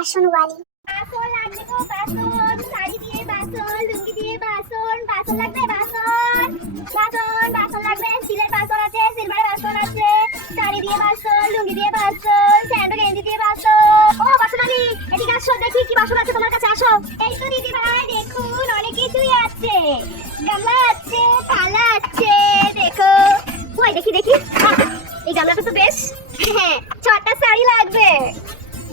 বাসনওয়ালি। বাসন লাগবে গো, বাসন, শাড়ি দিয়ে বাসন, লুঙ্গি দিয়ে বাসন, বাসন লাগবে, বাসন, বাসন, বাসন লাগবে, স্টিলের বাসন আছে, সিলভারের বাসন আছে, শাড়ি দিয়ে বাসন, লুঙ্গি দিয়ে বাসন, স্যান্ডো গেঞ্জি দিয়ে বাসন। ও বাসনালি, এদিকে আসো, দেখি কি বাসন আছে তোমার কাছে, আসো। এই তো দিদি ভাই, দেখুন অনেক কিছুই আছে, গামলা আছে, থালা আছে, দেখো। ওই দেখি দেখি, এই গামলাটা তো বেশ, হ্যাঁ 6টা শাড়ি লাগবে।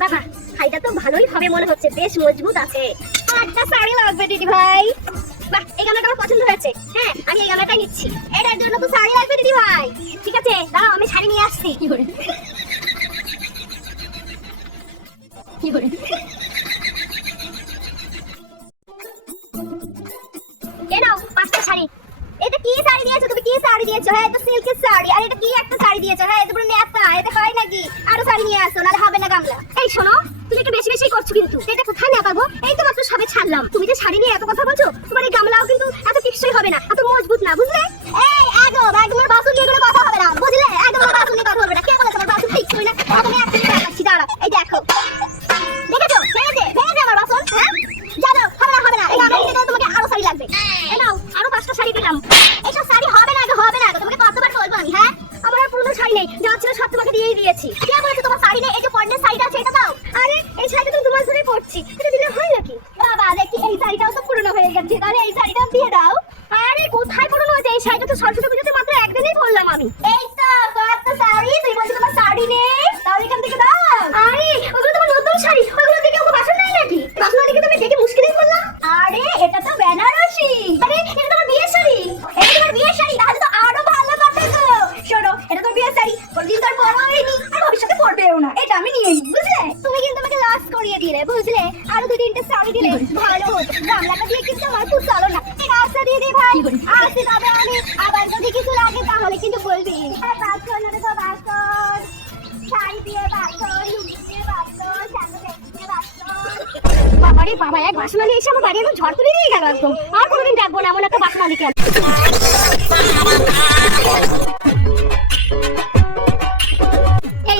বাবা শাড়িটা তো ভালোই হবে মনে হচ্ছে, বেশ মজবুত আছে। 8টা শাড়ি লাগবে দিদি ভাই। বাহ, এই গামলাটা আমার পছন্দ হয়েছে। হ্যাঁ আমি এই গামলাটাই নিচ্ছি। এটার জন্য তো শাড়ি লাগবে দিদি ভাই। ঠিক আছে দাঁড়াও, আমি শাড়ি নিয়ে আসছি। কি করে কি করে এ নাও 5টা শাড়ি। এটা কি শাড়ি দিয়েছো তুমি? কি শাড়ি দিয়েছো? হ্যাঁ এটা সিল্কের শাড়ি। আর এটা কি একটা শাড়ি দিয়েছো? হ্যাঁ এটা পুরো নেতা। এটা হয় নাকি? আরো শাড়ি নিয়ে আসো, নাহলে হবে না গামলা। এই শোনো, তুমি একটু বেশি বেশি করছো কিন্তু। এটা কোথায় না পাবো? এই তো মাত্র সবে ছাড়লাম। তুমি যে শাড়ি নিয়ে এত কথা বলছো, তোমার এই গামলাও কিন্তু এত টেকসই হবে না, এত মজবুত না, বুঝলে? এই একদম বাসন নিয়ে কোনো কথা হবে না, বুঝলে? একদম বাসন নিয়ে কথা হবে না। কে বলে তোমার বাসন টেকসই না? তুমি একটা দেখাচ্ছি, দাঁড়াও। এই দেখো, দেখেছো? ভেঙে আমার বাসন। হ্যাঁ জানো, হবে না। এই গামলা নিতে গেলে তোমাকে আরো শাড়ি লাগবে। এই নাও, আরো 5টা শাড়ি দিলাম। এইসব শাড়ি হবে না, তোমাকে কতবার বলবো আমি? হ্যাঁ আমার আর পুরনো শাড়ি নেই, যা ছিল সব তোমাকে দিয়েই দিয়েছি। কে বলেছে তোমার শাড়ি নেই? এই যে পরনের শাড়িটা আছে এটা দাও। আরে এই শাড়িটা তো 2 মাস ধরে পরছি, এটা দিলে হয় নাকি? বাবা দেখি এই শাড়িটাও তো পুরনো হয়ে গেছে, তাহলে এই শাড়িটা দিয়ে দাও। আরে কোথায় পুরনো হয়েছে? এই শাড়িটা তো সরস্বতী পুজোতে মাত্র একদিনই পরলাম আমি। এই তো কত শাড়ি, তুই বলছিস তোমার শাড়ি নেই, তাহলে এখান থেকে দাও। আরে ওগুলো তোমার নতুন শাড়ি, ওগুলো দেখে আমাকে বাসন নাই নাকি? বাসন দেখে তুমি দেখে মুশকিলই করলাম। আরে এটা তো বেনারসি। আরে এটা তোমার বিয়ের শাড়ি। এটা তোমার বিয়ের শাড়ি, তাহলে তো আরো ভালো কথা তো। শোনো, এটা তো বিয়ের শাড়ি, কোনদিন তোর পরা হয়নি আর ভবিষ্যতে পরবেও না। এটা আমি নিয়ে নিই, বুঝলে? তুমি কিন্তু আমাকে লস করিয়ে দিলে, বুঝলে? আরো 2-3টে শাড়ি দিলে ভালো হতো। গামলাটা দিয়ে কিন্তু আমার খুব চলো না। এই রাস্তা দিয়ে দিই ভাই, আসি তবে আমি। আবার যদি কিছু লাগে তাহলে কিন্তু বলবি। আর বাসন না তো বাসন, শাড়ি দিয়ে বাসন, লুঙ্গি দিয়ে বাসন, স্যান্ডো গেঞ্জি দিয়ে বাসন। বাবারে বাবা, এক বাসনালি এসে আমার বাড়ি একদম ঝড় তুলে দিয়ে গেল একদম। আর কোনোদিন ডাকবো না এমন একটা বাসনালিকে।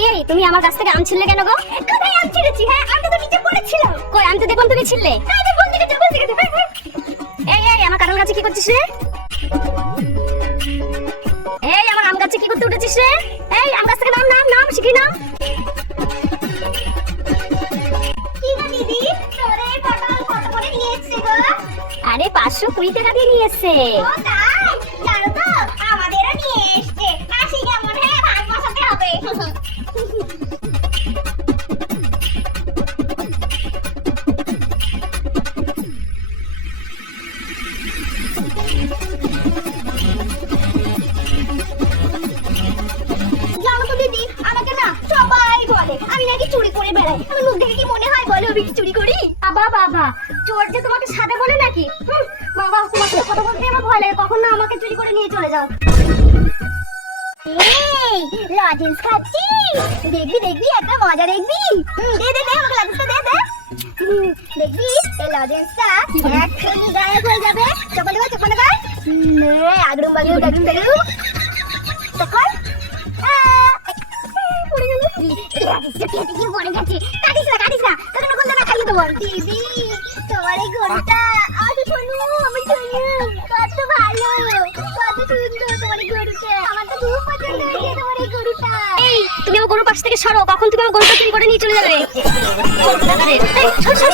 এই তুমি আমার কাছ থেকে আম ছিললে কেন গো? কোথায় আম ছিঁড়েছি? হ্যাঁ আমটা তো নিচে পড়েছিল। কই আমি তো দেখলাম তুমি ছিললে। আরে বল দিকে চল, বল দিকে। এই আমার কাঁঠাল গাছে কি করছিস রে? এই আমার আম গাছে কি করতে উঠেছিস রে? এই আম গাছ থেকে নাম শিখি নাম। কি গো দিদি, তোরে এই পটল কত করে নিয়ে এসেছে গো? আরে 520 টাকা দিয়ে নিয়ে এসেছে। ও তাই? জানো তো আমাদেরও নিয়ে এসেছে। আসি কেমন? হ্যাঁ ভাগ বসাতে হবে। জানো তো দিদি, আমাকে না সবাই বলে আমি নাকি চুরি করে বেড়াই। আমার মুখ দেখে কি মনে হয় বলো আমি কি চুরি করি? বাবা চোর যে তোমাকে সাদে বলে নাকি? বাবা তোমার সাথে কথা বলতে আমার ভয় লাগে, কখন না আমাকে চুরি করে নিয়ে চলে যাও। এই লজেন্স খাচ্ছিস? দেখবি একটা মজা দেখবি। দে আমাকে লজেন্সটা দে। দেখবি এই লজেন্সটা এক্ষুনি গায়েব হয়ে যাবে। চপালে কর। আগরুম বাগরুম তখন পড়ে গেল। পড়ে গেছে। কাটিস না তোকে কোন দানা খাইয়ে দেবো। দিদি তোমার এই ঘড়িটা আজ শোনো, আমি শোনো কত ভালো, কত সুন্দর তোমার এই গরুটা। আমার তো খুব পছন্দ হয়েছে তোমার এই গরুটা। এই তুমি আমার গরুর পাশ থেকে সরো, কখন তুমি আমার গরুটা চুরি করে নিয়ে চলে যাবে। সর